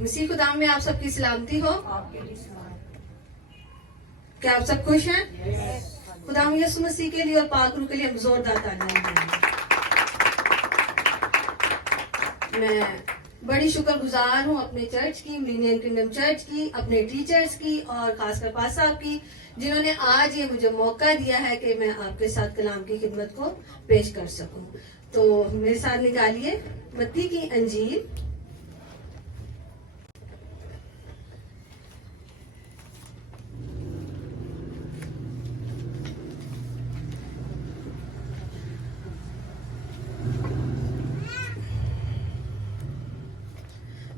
مسیح خدا میں آپ سب کی سلامتی ہو. آپ کے لیے کیا آپ سب خوش ہیں؟ خدا یسوع مسیح کے لیے اور پاک روح کے لیے ہم زوردار تالیاں دیں. میں بڑی شکر گزار ہوں اپنے چرچ کی، ملینیم کنگڈم چرچ کی، اپنے ٹیچرز کی اور خاص کر پاس صاحب کی، جنہوں نے آج یہ مجھے موقع دیا ہے کہ میں آپ کے ساتھ کلام کی خدمت کو پیش کر سکوں. تو میرے ساتھ نکالیے متی کی انجیل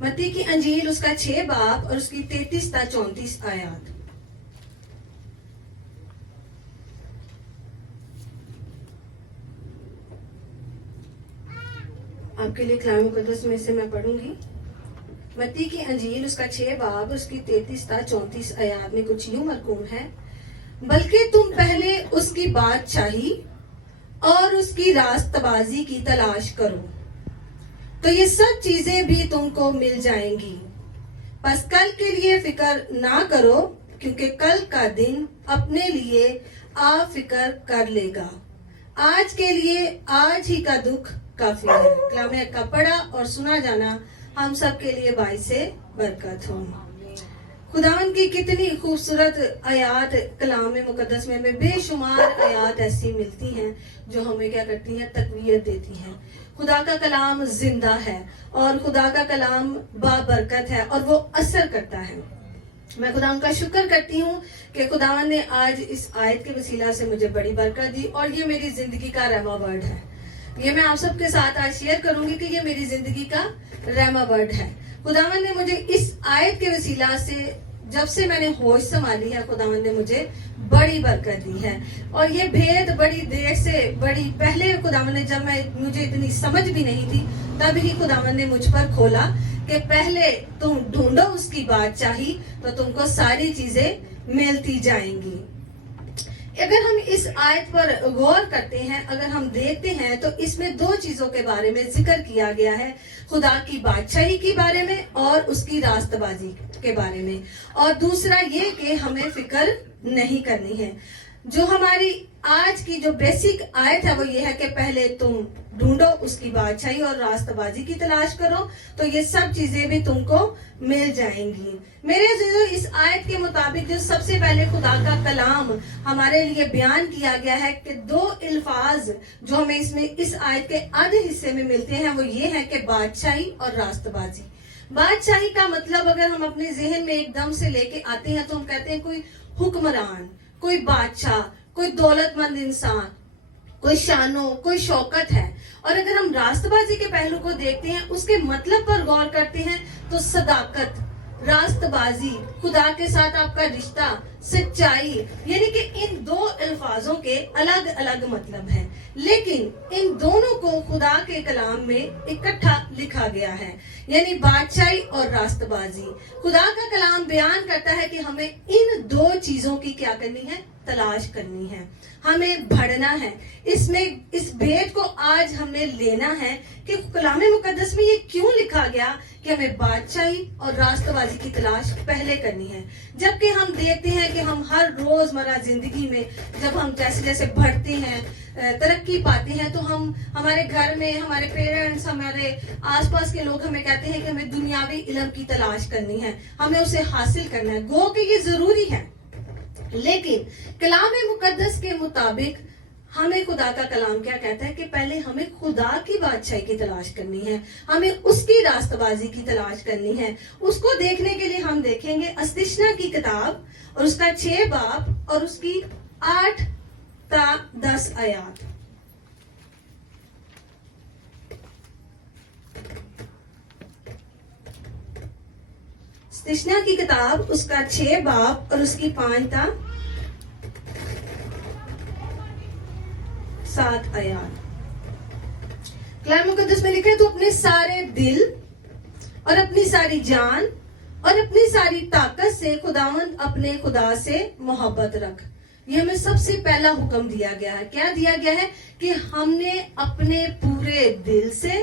متی کی انجیل اس کا 6 باب اور اس کی 33 تا 34 آیات. آپ کے لیے کلام مقدس میں سے میں پڑھوں گی. متی کی انجیل اس کا 6 باب اس کی 33 تا 34 آیات میں کچھ یوں مرقوم ہے: بلکہ تم پہلے اس کی بادشاہی اور اس کی راست بازی کی تلاش کرو تو یہ سب چیزیں بھی تم کو مل جائیں گی. بس کل کے لیے فکر نہ کرو، کیونکہ کل کا دن اپنے لیے آپ فکر کر لے گا. آج کے لیے آج ہی کا دکھ کافی ہے. کلام کا پڑھا اور سنا جانا ہم سب کے لیے باعث برکت ہوں. خداوند کی کتنی خوبصورت آیات کلام مقدس میں ہمیں بے شمار آیات ایسی ملتی ہیں جو ہمیں کیا کرتی ہیں، تقویت دیتی ہیں. خدا کا کلام زندہ ہے اور خدا کا کلام بابرکت ہے اور وہ اثر کرتا ہے. میں خدا کا شکر کرتی ہوں کہ خداوند نے آج اس آیت کے وسیلہ سے مجھے بڑی برکت دی اور یہ میری زندگی کا رہما ورڈ ہے. یہ میں آپ سب کے ساتھ آج شیئر کروں گی کہ یہ میری زندگی کا رہما ورڈ ہے. خداوند نے مجھے اس آیت کے وسیلہ سے جب سے میں نے ہوش سنبھالی ہے، خداوند نے مجھے بڑی برکت دی ہے. اور یہ بھید بڑی دیر سے، بڑی پہلے خداوند نے، جب مجھے اتنی سمجھ بھی نہیں تھی، تب ہی خداوند نے مجھ پر کھولا کہ پہلے تم ڈھونڈو اس کی بادشاہی تو تم کو ساری چیزیں ملتی جائیں گی. اگر ہم اس آیت پر غور کرتے ہیں، اگر ہم دیکھتے ہیں تو اس میں 2 چیزوں کے بارے میں ذکر کیا گیا ہے: خدا کی بادشاہی کے بارے میں اور اس کی راست بازی کے بارے میں. اور دوسرا یہ کہ ہمیں فکر نہیں کرنی ہے. جو ہماری آج کی جو بیسک آیت ہے وہ یہ ہے کہ پہلے تم ڈھونڈو اس کی بادشاہی اور راست بازی کی تلاش کرو تو یہ سب چیزیں بھی تم کو مل جائیں گی. میرے عزیزو، اس آیت کے مطابق جو سب سے پہلے خدا کا کلام ہمارے لیے بیان کیا گیا ہے کہ 2 الفاظ جو ہمیں اس آیت کے آدھے حصے میں ملتے ہیں وہ یہ ہے کہ بادشاہی اور راست بازی. بادشاہی کا مطلب اگر ہم اپنے ذہن میں ایک دم سے لے کے آتے ہیں تو ہم کہتے ہیں کوئی حکمران، کوئی بادشاہ، کوئی دولت مند انسان، کوئی شانو، کوئی شوکت ہے. اور اگر ہم راست بازی کے پہلو کو دیکھتے ہیں، اس کے مطلب پر غور کرتے ہیں تو صداقت، راست بازی، خدا کے ساتھ آپ کا رشتہ، سچائی، یعنی کہ ان 2 الفاظوں کے الگ الگ مطلب ہیں، لیکن ان دونوں کو خدا کے کلام میں اکٹھا لکھا گیا ہے، یعنی بادشاہی اور راست بازی. خدا کا کلام بیان کرتا ہے کہ ہمیں ان 2 چیزوں کی کیا کرنی ہے، تلاش کرنی ہے، ہمیں بڑھنا ہے. اس بھید کو آج ہم نے لینا ہے کہ کلام مقدس میں یہ کیوں لکھا گیا کہ ہمیں بادشاہی اور راست بازی کی تلاش پہلے کرنی ہے، جبکہ ہم دیکھتے ہیں کہ ہم ہر روز مرہ زندگی میں جب ہم جیسے جیسے بڑھتے ہیں، ترقی پاتے ہیں، تو ہم ہمارے گھر میں ہمارے پیرنٹس، ہمارے آس پاس کے لوگ ہمیں کہتے ہیں کہ ہمیں دنیاوی علم کی تلاش کرنی ہے، ہمیں اسے حاصل کرنا ہے. گو کہ یہ ضروری ہے، لیکن کلام مقدس کے مطابق ہمیں خدا کا کلام کیا کہتا ہے کہ پہلے ہمیں خدا کی بادشاہی کی تلاش کرنی ہے، ہمیں اس کی راست بازی کی تلاش کرنی ہے. اس کو دیکھنے کے لیے ہم دیکھیں گے استثنا کی کتاب اور اس کا 6 باب اور اس کی 8 تا 10 آیات. استثنا کی کتاب اس کا 6 باب اور اس کی 5 تا 7 آیات. کلام مقدس میں لکھا ہے: تو اپنے سارے دل اور اپنی ساری جان اور اپنی ساری طاقت سے خداوند اپنے خدا سے محبت رکھ. یہ ہمیں سب سے پہلا حکم دیا گیا ہے. کیا دیا گیا ہے؟ کہ ہم نے اپنے پورے دل سے،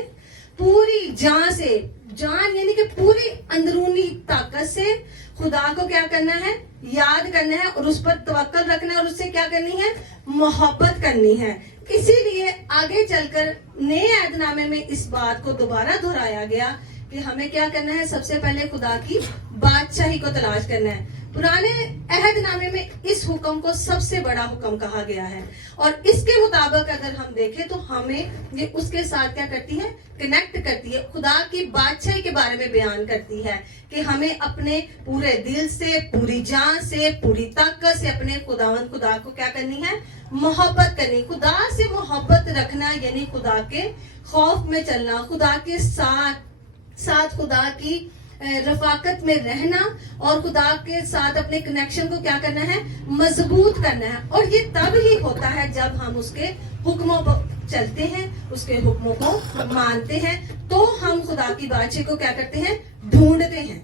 پوری جان سے، जान यानी कि पूरी अंदरूनी ताकत से खुदा को क्या करना है, याद करना है और उस पर तवक्कल रखना है और उससे क्या करनी है, मोहब्बत करनी है। इसीलिए आगे चलकर नए अहदनामे में इस बात को दोबारा दोहराया गया कि हमें क्या करना है, सबसे पहले खुदा की बादशाही को तलाश करना है। पुराने अहदनामे में इस हुक्म को सबसे बड़ा हुक्म कहा गया है और इसके मुताबिक अगर हम देखें तो हमें ये उसके साथ क्या करती है, कनेक्ट करती है, खुदा की बादशाही के बारे में बयान करती है कि हमें अपने पूरे दिल से, पूरी जान से, पूरी ताकत से अपने खुदा को क्या करनी है, मोहब्बत करनी। खुदा से मोहब्बत रखना यानी खुदा के खौफ में चलना, खुदा के साथ खुदा की रफाकत में रहना और खुदा के साथ अपने कनेक्शन को क्या करना है, मजबूत करना है। और ये तब ही होता है जब हम उसके हुक्मों पर चलते हैं, उसके हुक्मों को मानते हैं, तो हम खुदा की बादशाही को क्या करते हैं, ढूंढते हैं।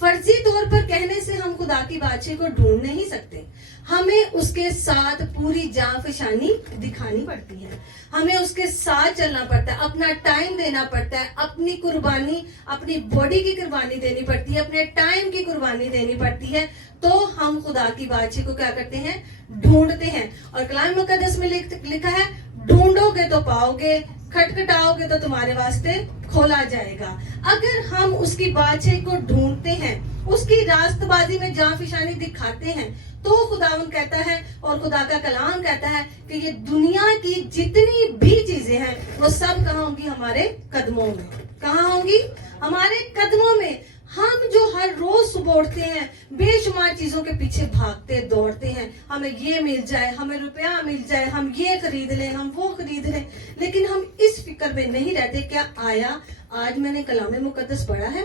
फर्जी तौर पर कहने से हम खुदा की बादशाही को ढूंढ नहीं सकते, हमें उसके साथ पूरी जांफशानी दिखानी पड़ती है, हमें उसके साथ चलना पड़ता है, अपना टाइम देना पड़ता है, अपनी कुर्बानी, अपनी बॉडी की कुर्बानी देनी पड़ती है, अपने टाइम की कुर्बानी देनी पड़ती है, तो हम खुदा की बादशाही को क्या करते हैं, ढूंढते हैं। और कलाम मुकद्दस में लिखा है, ढूंढोगे तो पाओगे, खटखटाओगे तो तुम्हारे वास्ते खोला जाएगा। अगर हम उसकी बादशाही को ढूंढते हैं, उसकी रास्तबाजी में जांफशानी दिखाते हैं, तो खुदावन कहता है और खुदा का कलाम कहता है कि ये दुनिया की जितनी भी चीजें हैं वो सब कहाँ होंगी, हमारे कदमों में। कहाँ होंगी, हमारे कदमों में। हम जो हर रोज सुबह उठते हैं, बेशुमार चीजों के पीछे भागते दौड़ते हैं, हमें ये मिल जाए, हमें रुपया मिल जाए, हम ये खरीद लें, हम वो खरीद लें, लेकिन हम इस फिक्र में नहीं रहते क्या आया आज मैंने कलाम मुकद्दस पढ़ा है,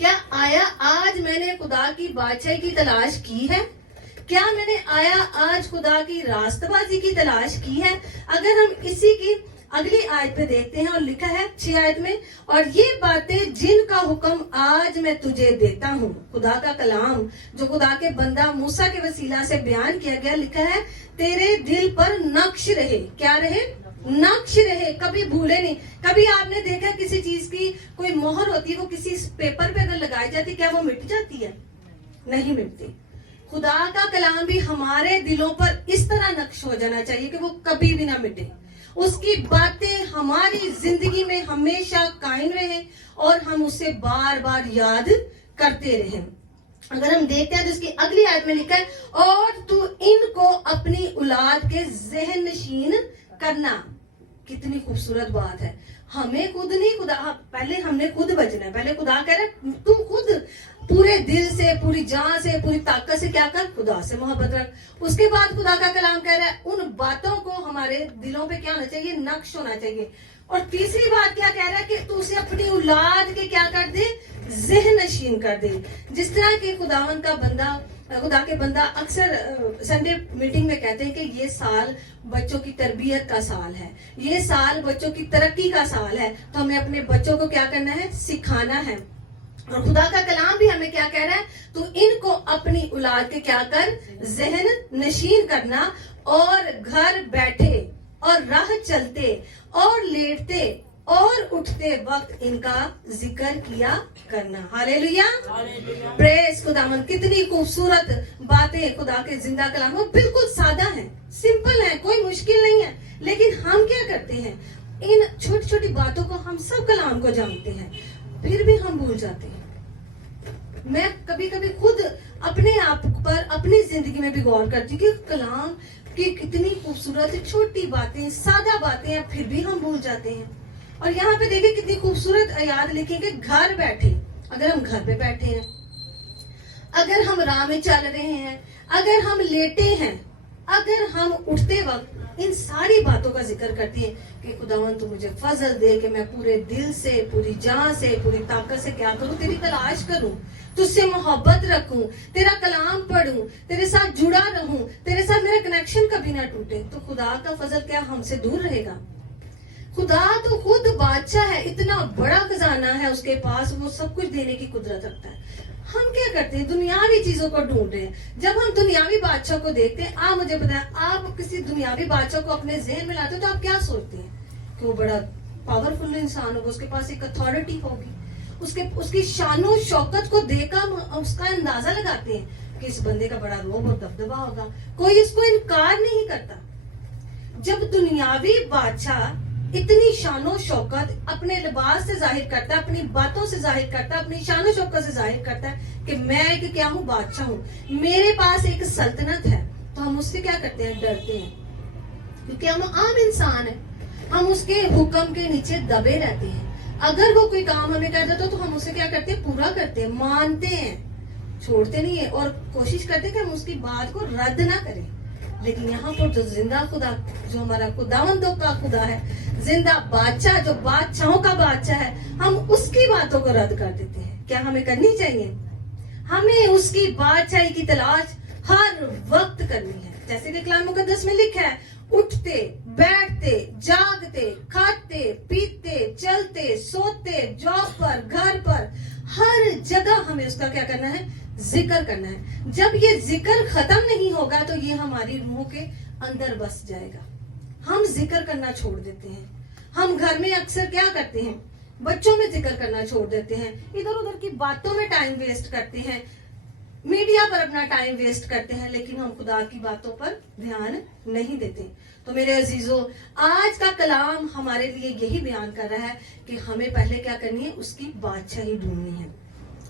क्या आया आज मैंने खुदा की बादशाही की तलाश की है, क्या मैंने आया आज खुदा की रास्तबाजी की तलाश की है। अगर हम इसी की अगली आयत पे देखते हैं और लिखा है 6 आयत में, और ये बातें जिनका हुक्म आज मैं तुझे देता हूँ, खुदा का कलाम जो खुदा के बंदा मूसा के वसीला से बयान किया गया, लिखा है तेरे दिल पर नक्श रहे। क्या रहे, नक्श रहे, कभी भूले नहीं। कभी आपने देखा किसी चीज की कोई मोहर होती है, वो किसी पेपर पे अगर लगाई जाती, क्या वो मिट जाती है, नहीं मिटती। खुदा का कलाम भी हमारे दिलों पर इस तरह नक्श हो जाना चाहिए कि वो कभी भी ना मिटे, उसकी बातें हमारी जिंदगी में हमेशा कायम रहे और हम उसे बार बार याद करते रहें। अगर हम देखते हैं तो इसकी अगली आयत में लिखा है, और तू इनको अपनी औलाद के ज़हन नशीन करना। कितनी खूबसूरत बात है। हमें खुद नहीं, खुदा पहले हमने खुद बचना है। पहले खुदा कह रहा है तू खुद पूरे दिल से, पूरी जान से, पूरी ताकत से क्या कर, खुदा से मोहब्बत रख। उसके बाद खुदा का कलाम कह रहा है उन बातों को हमारे दिलों पे क्या होना चाहिए, नक्श होना चाहिए। और तीसरी बात क्या कह रहा है कि तू उसे अपनी औलाद के क्या कर दे, ज़हन नशीन कर दे। जिस तरह के खुदावन का बंदा, खुदा के बंदा अक्सर संडे मीटिंग में कहते हैं कि ये साल बच्चों की तरबियत का साल है, ये साल बच्चों की तरक्की का साल है, तो हमें अपने बच्चों को क्या करना है, सिखाना है। और खुदा का कलाम भी हमें क्या कह रहा है, तू इनको अपनी औलाद के क्या कर, ज़हन नशीन करना, और घर बैठे और राह चलते और लेटते और उठते वक्त इनका जिक्र किया करना। हालेलुया, प्रेज खुदावन। कितनी खूबसूरत बातें खुदा के जिंदा कलाम, वो बिल्कुल सादा है, सिंपल है, कोई मुश्किल नहीं है। लेकिन हम क्या करते हैं, इन छोटी छोटी बातों को हम सब कलाम को जानते हैं, फिर भी हम भूल जाते हैं। मैं कभी कभी खुद अपने आप पर, अपनी जिंदगी में भी गौर करती हूँ कि कलाम की कितनी खूबसूरत छोटी बातें, सादा बातें हैं, फिर भी हम भूल जाते हैं। और यहाँ पे देखिए कितनी खूबसूरत आयत लिखी कि घर बैठे, अगर हम घर पे बैठे हैं, अगर हम राह में चल रहे हैं, अगर हम लेटे हैं, अगर हम उठते वक्त, इन सारी बातों का जिक्र करती है कि खुदावन तू मुझे फजल दे कि मैं पूरे दिल से, पूरी जान से, पूरी ताकत से क्या करूं, तेरी तलाश करूं, तुझसे मोहब्बत रखूं, तेरा कलाम पढ़ूं, तेरे साथ जुड़ा रहूं, तेरे साथ मेरा कनेक्शन कभी ना टूटे। तो खुदा का फजल क्या हमसे दूर रहेगा? खुदा तो खुद बादशाह है, इतना बड़ा खजाना है उसके पास, वो सब कुछ देने की कुदरत रखता है। हम क्या करते हैं, दुनियावी चीजों को ढूंढ रहे हैं। जब हम दुनियावी बादशाह को देखते हैं, आप मुझे बताएं, आप किसी दुनियावी बादशाह को अपने ज़हन में लाते हो तो आप क्या सोचते हैं कि वो बड़ा पावरफुल इंसान होगा, उसके पास एक अथॉरिटी होगी, उसकी शानो शौकत को देखकर हम उसका अंदाजा लगाते हैं कि इस बंदे का बड़ा रोब और दबदबा होगा, कोई इसको इनकार नहीं करता। जब दुनियावी बादशाह इतनी शानो शौकत अपने लिबास से जाहिर करता है, अपनी बातों से जाहिर करता है, अपनी शानो शौकत से जाहिर करता है कि मैं एक क्या हूँ, बादशाह हूँ, मेरे पास एक सल्तनत है, तो हम उससे क्या करते हैं, डरते हैं, क्योंकि हम आम इंसान हैं, हम उसके हुक्म के नीचे दबे रहते हैं। अगर वो कोई काम हमें कर देता तो हम उसे क्या करते हैं, पूरा करते हैं, मानते हैं, छोड़ते नहीं है और कोशिश करते हैं कि हम उसकी बात को रद्द ना करें। लेकिन यहाँ पर जो जिंदा खुदा, जो हमारा खुदावंदों का खुदा है, जिंदा बादशाह, जो बादशाहों का बादशाह है, हम उसकी बातों को रद्द कर देते हैं। क्या हमें करनी चाहिए? हमें उसकी बादशाही की तलाश हर वक्त करनी है। जैसे कि कलाम मुकद्दस में लिखा है, उठते बैठते जागते खाते पीते चलते सोते जॉब पर घर पर हर जगह हमें उसका क्या करना है, जिक्र करना है। जब ये जिक्र खत्म नहीं होगा तो ये हमारी रूह के अंदर बस जाएगा। हम जिक्र करना छोड़ देते हैं। हम घर में अक्सर क्या करते हैं, बच्चों में जिक्र करना छोड़ देते हैं, इधर उधर की बातों में टाइम वेस्ट करते हैं, मीडिया पर अपना टाइम वेस्ट करते हैं, लेकिन हम खुदा की बातों पर ध्यान नहीं देते। तो मेरे अजीजों, आज का कलाम हमारे लिए यही बयान कर रहा है कि हमें पहले क्या करनी है, उसकी बादशाही ढूंढनी है।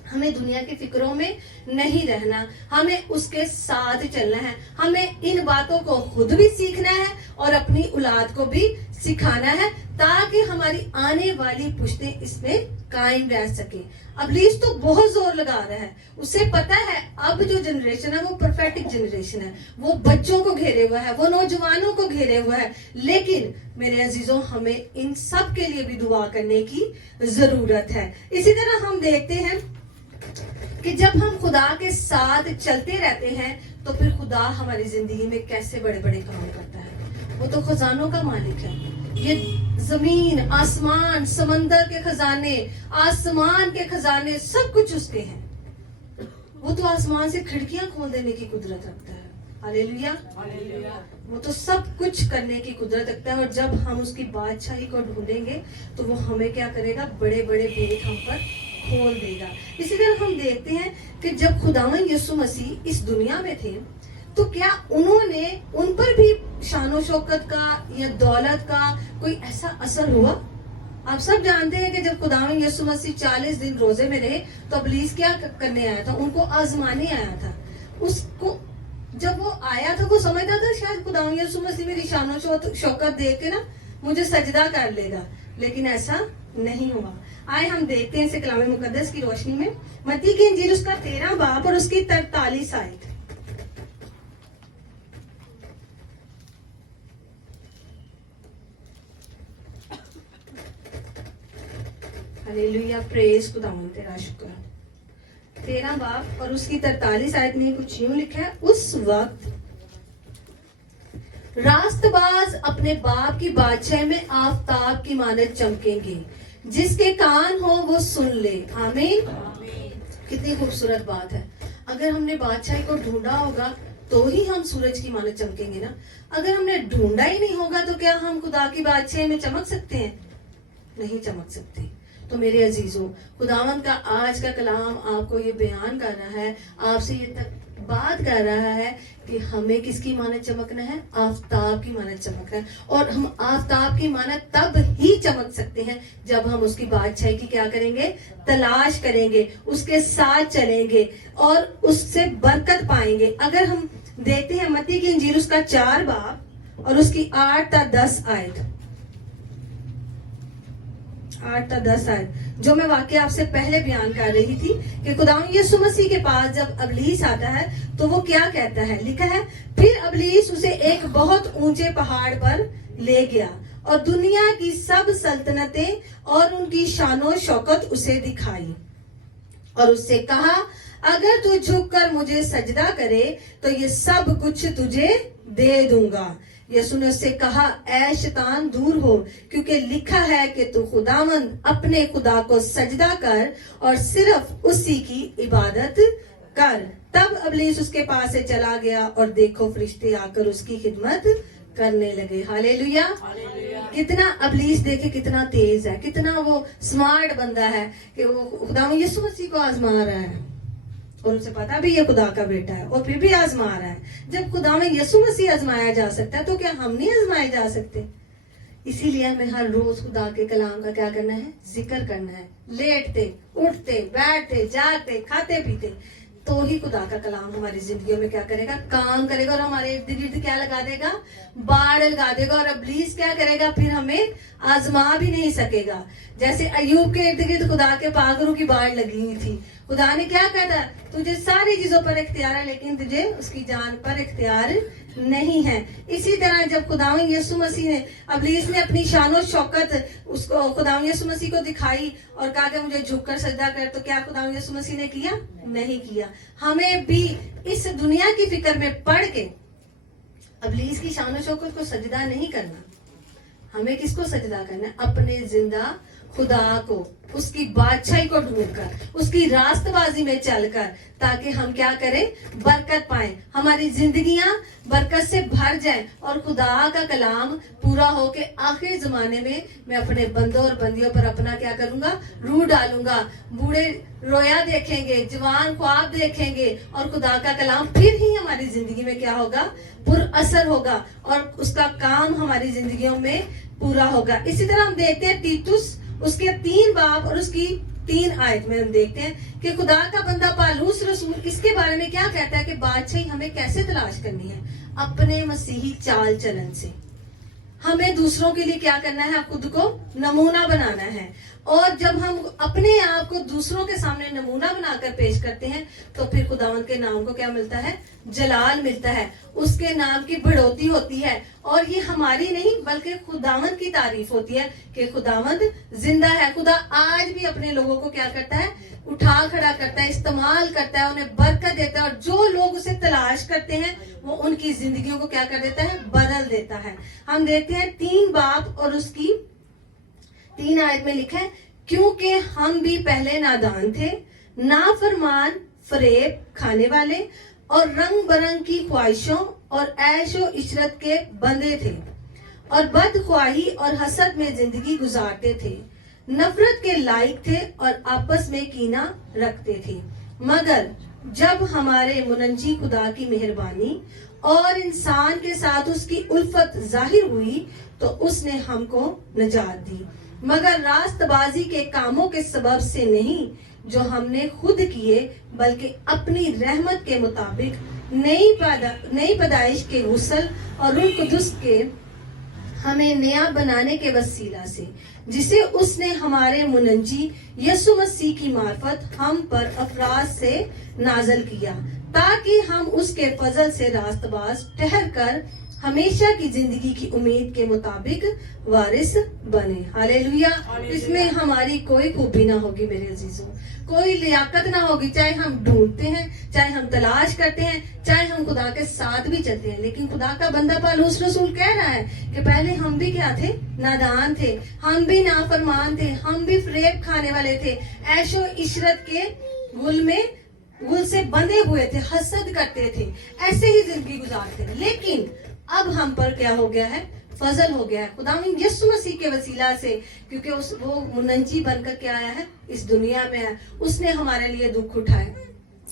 हमें दुनिया की फिक्रों में नहीं रहना, हमें उसके साथ चलना है। हमें इन बातों को खुद भी सीखना है और अपनी औलाद को भी सिखाना है, ताकि हमारी आने वाली पुश्तें इसमें कायम रह सके। इब्लीस तो बहुत जोर लगा रहा है, उसे पता है अब जो जनरेशन है वो परफेक्ट जनरेशन है, वो बच्चों को घेरे हुआ है, वो नौजवानों को घेरे हुआ है। लेकिन मेरे अजीजों, हमें इन सब के लिए भी दुआ करने की जरूरत है। इसी तरह हम देखते हैं कि जब हम खुदा के साथ चलते रहते हैं तो फिर खुदा हमारी जिंदगी में कैसे बड़े बड़े काम करता है। वो तो खजानों का मालिक है। ये जमीन, आसमान, समंदर के खजाने, आसमान के खजाने, सब कुछ उसके हैं। वो तो आसमान से खिड़कियां खोल देने की कुदरत रखता है। हालेलुया, वो तो सब कुछ करने की कुदरत रखता है। और जब हम उसकी बादशाही को ढूंढेंगे तो वो हमें क्या करेगा, बड़े बड़े भेद हम पर खोल देगा। इसी तरह हम देखते हैं कि जब खुदावंद यीशु मसीह इस दुनिया में थे तो क्या उन्होंने उन पर भी शानो शौकत का या दौलत का कोई ऐसा असर हुआ? आप सब जानते हैं कि जब खुदावंद यीशु मसीह 40 दिन रोजे में रहे तो इब्लीस क्या करने आया था, उनको आजमाने आया था। उसको जब वो आया था वो समझता था शायद खुदावंद यीशु मसीह मेरी शानो शौकत देख के ना मुझे सजदा कर लेगा, लेकिन ऐसा नहीं हुआ। आए हम देखते हैं इसे कलाम मुकद्दस की रोशनी में। मत्ती की इंजील उसका 13 बाब और उसकी 43 आयत। हालेलुया, प्रेज खुदावंद, तेरा शुक्र। 13 बाब और उसकी 43 आयत में कुछ यूं लिखा है, उस वक्त रास्तबाज अपने बाप की बादशाही में आफताब की मानद चमकेंगे, जिसके कान हो वो सुन ले। आमीन। कितनी खूबसूरत बात है। अगर हमने बादशाही को ढूंढा होगा तो ही हम सूरज की मानद चमकेंगे ना। अगर हमने ढूंढा ही नहीं होगा तो क्या हम खुदा की बादशाही में चमक सकते हैं? नहीं चमक सकते। तो मेरे अजीजों, खुदावंद का आज का कलाम आपको ये बयान कर रहा है, आपसे ये तक बात कर रहा है कि हमें किसकी मानद चमकना है? आफताब की मानद चमकना है। और हम आफताब की मानद तब ही चमक सकते हैं जब हम उसकी बादशाही की क्या करेंगे? तलाश करेंगे, उसके साथ चलेंगे और उससे बरकत पाएंगे। अगर हम देखते हैं मत्ती की इंजील उसका 4 बाब और उसकी 8 ता 10 आयत, 8 ता 10 आयत, जो मैं वाकई आपसे पहले बयान कर रही थी कि खुदावंद यीशु मसीह के पास जब इब्लीस आता है तो वो क्या कहता है? लिखा है, फिर इब्लीस उसे एक बहुत ऊंचे पहाड़ पर ले गया और दुनिया की सब सल्तनतें और उनकी शानो शौकत उसे दिखाई और उससे कहा, अगर तू झुककर मुझे सजदा करे तो ये सब कुछ तुझे दे दूंगा। यीशु ने उससे कहा, ऐ शैतान दूर हो, क्योंकि लिखा है कि तू खुदावंद अपने खुदा को सजदा कर और सिर्फ उसी की इबादत कर। तब इब्लीस उसके पास से चला गया और देखो फरिश्ते आकर उसकी खिदमत کرنے لگے. ہالےلویا. کتنا ابلیس دیکھے کتنا تیز ہے, کتنا وہ سمارٹ بندہ ہے کہ وہ خدا یسوع مسیح کو آزما رہا ہے, اور اسے پتا بھی یہ خدا کا بیٹا ہے, اور پھر بھی آزما رہا ہے. جب خدا میں یسوع مسیح آزمایا جا سکتا ہے تو کیا ہم نہیں آزمائے جا سکتے؟ اسی لیے ہمیں ہر روز خدا کے کلام کا کیا کرنا ہے؟ ذکر کرنا ہے. لیٹتے اٹھتے بیٹھتے جاگتے کھاتے پیتے تو ہی خدا کا کلام ہماری زندگیوں میں کیا کرے گا؟ کام کرے گا, اور ہمارے ارد گرد کیا لگا دے گا؟ باڑ لگا دے گا. اور ابلیس کیا کرے گا؟ پھر ہمیں آزما بھی نہیں سکے گا. جیسے ایوب کے ارد گرد خدا کے پاگروں کی باڑ لگی ہوئی تھی. خدا نے کیا کہا تھا؟ تجھے ساری چیزوں پر اختیار ہے لیکن تجھے اس کی جان پر اختیار نہیں ہے. اسی طرح جب خداوند یسوع مسیح نے ابلیس نے اپنی شان و شوکت اس کو خداوند یسوع مسیح کو دکھائی اور کہا کہ مجھے جھک کر سجدہ کر, تو کیا خداوند یسوع مسیح نے کیا؟ نہیں کیا. ہمیں بھی اس دنیا کی فکر میں پڑ کے ابلیس کی شان و شوکت کو سجدہ نہیں کرنا. ہمیں کس کو سجدہ کرنا ہے؟ اپنے زندہ خدا کو, اس کی بادشاہی کو ڈھونڈ کر, اس کی راست بازی میں چل کر, تاکہ ہم کیا کریں؟ برکت پائیں, ہماری زندگیاں برکت سے بھر جائیں, اور خدا کا کلام پورا ہو کے آخر زمانے میں اپنے بندوں اور بندیوں پر اپنا کیا کروں گا؟ روح ڈالوں گا. بوڑھے رویا دیکھیں گے, جوان خواب دیکھیں گے, اور خدا کا کلام پھر ہی ہماری زندگی میں کیا ہوگا؟ پر اثر ہوگا, اور اس کا کام ہماری زندگیوں میں پورا ہوگا. اسی طرح ہم دیکھتے ہیں تیتوس اس کے 3 باب اور اس کی 3 آیت میں ہم دیکھتے ہیں کہ خدا کا بندہ پالوس رسول اس کے بارے میں کیا کہتا ہے کہ بادشاہی ہمیں کیسے تلاش کرنی ہے؟ اپنے مسیحی چال چلن سے. ہمیں دوسروں کے لیے کیا کرنا ہے؟ خود کو نمونہ بنانا ہے. اور جب ہم اپنے آپ کو دوسروں کے سامنے نمونہ بنا کر پیش کرتے ہیں تو پھر خداوند کے نام کو کیا ملتا ہے؟ جلال ملتا ہے, اس کے نام کی بڑھوتی ہوتی ہے. اور یہ ہماری نہیں بلکہ خداوند کی تعریف ہوتی ہے کہ خداوند زندہ ہے. خدا آج بھی اپنے لوگوں کو کیا کرتا ہے؟ اٹھا کھڑا کرتا ہے, استعمال کرتا ہے, انہیں برکت دیتا ہے, اور جو لوگ اسے تلاش کرتے ہیں وہ ان کی زندگیوں کو کیا کر دیتا ہے؟ بدل دیتا ہے. ہم دیکھتے ہیں 3 باب اور اس کی 3 آیت میں لکھا ہے, کیونکہ ہم بھی پہلے نادان تھے, نافرمان, فریب کھانے والے, اور رنگ برنگ کی خواہشوں اور عیش و عشرت کے بندے تھے, اور بدخواہی اور حسد میں زندگی گزارتے تھے, نفرت کے لائق تھے اور آپس میں کینہ رکھتے تھے. مگر جب ہمارے منجی خدا کی مہربانی اور انسان کے ساتھ اس کی الفت ظاہر ہوئی تو اس نے ہم کو نجات دی, مگر راست بازی کے کاموں کے سبب سے نہیں جو ہم نے خود کیے, بلکہ اپنی رحمت کے مطابق نئی پیدائش کے غسل اور روح قدس کے ہمیں نیا بنانے کے وسیلہ سے, جسے اس نے ہمارے منجی یسوع مسیح کی معرفت ہم پر افراز سے نازل کیا, تاکہ ہم اس کے فضل سے راست باز ٹھہر کر ہمیشہ کی زندگی کی امید کے مطابق وارث بنے. ہالےلویا. اس میں ہماری کوئی خوبی نہ ہوگی میرے عزیزوں, کوئی لیاقت نہ ہوگی, چاہے ہم ڈھونڈتے ہیں, چاہے ہم تلاش کرتے ہیں, چاہے ہم خدا کے ساتھ بھی چلتے ہیں. لیکن خدا کا بندہ پالوس رسول کہہ رہا ہے کہ پہلے ہم بھی کیا تھے؟ نادان تھے, ہم بھی نافرمان تھے, ہم بھی فریب کھانے والے تھے, عیش و عشرت کے گل سے بندھے ہوئے تھے, حسد کرتے تھے, ایسے ہی زندگی گزارتے ہیں. لیکن اب ہم پر کیا ہو گیا ہے؟ فضل ہو گیا ہے خداوند یسوع مسیح کے وسیلہ سے, کیونکہ وہ منجی بن کر کیا آیا ہے؟ اس دنیا میں ہے. اس نے ہمارے لیے دکھ اٹھائے,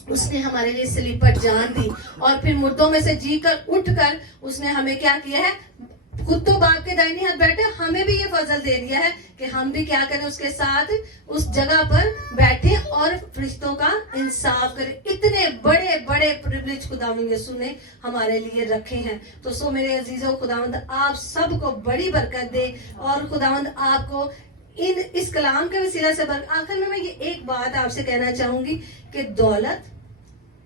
اس نے ہمارے لیے صلیب پر جان دی, اور پھر مردوں میں سے جی کر اٹھ کر اس نے ہمیں کیا کیا ہے؟ خود تو باپ کے دائنی ہاتھ بیٹھے, ہمیں بھی یہ فضل دے دیا ہے کہ ہم بھی کیا کریں؟ اس کے ساتھ اس جگہ پر بیٹھے اور فرشتوں کا انصاف کریں. اتنے بڑے بڑے پریویلیج خداوند یسوع نے ہمارے لیے رکھے ہیں. تو میرے عزیزوں, خداوند آپ سب کو بڑی برکت دے, اور خداوند آپ کو اس کلام کے وسیلہ سے آخر میں یہ ایک بات آپ سے کہنا چاہوں گی کہ دولت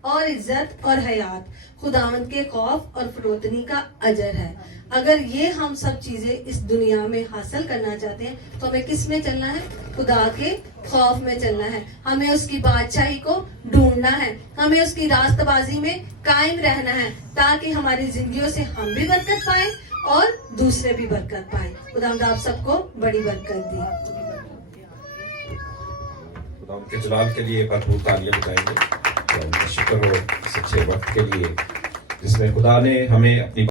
اور عزت اور حیات خداوند کے خوف اور فروتنی کا اجر ہے. اگر یہ ہم سب چیزیں اس دنیا میں حاصل کرنا چاہتے ہیں تو ہمیں کس میں چلنا ہے؟ خدا کے خوف میں چلنا ہے. ہمیں اس کی بادشاہی کو ڈھونڈنا ہے, ہمیں اس کی راست بازی میں قائم رہنا ہے, تاکہ ہماری زندگیوں سے ہم بھی برکت پائیں اور دوسرے بھی برکت پائیں. خداوند آپ سب کو بڑی برکت دی. خداوند کے جلال کے لیے بھرپور تالیاں بجائیں گے. شکر ہو اس اچھے وقت کے لیے جس میں خدا نے ہمیں اپنی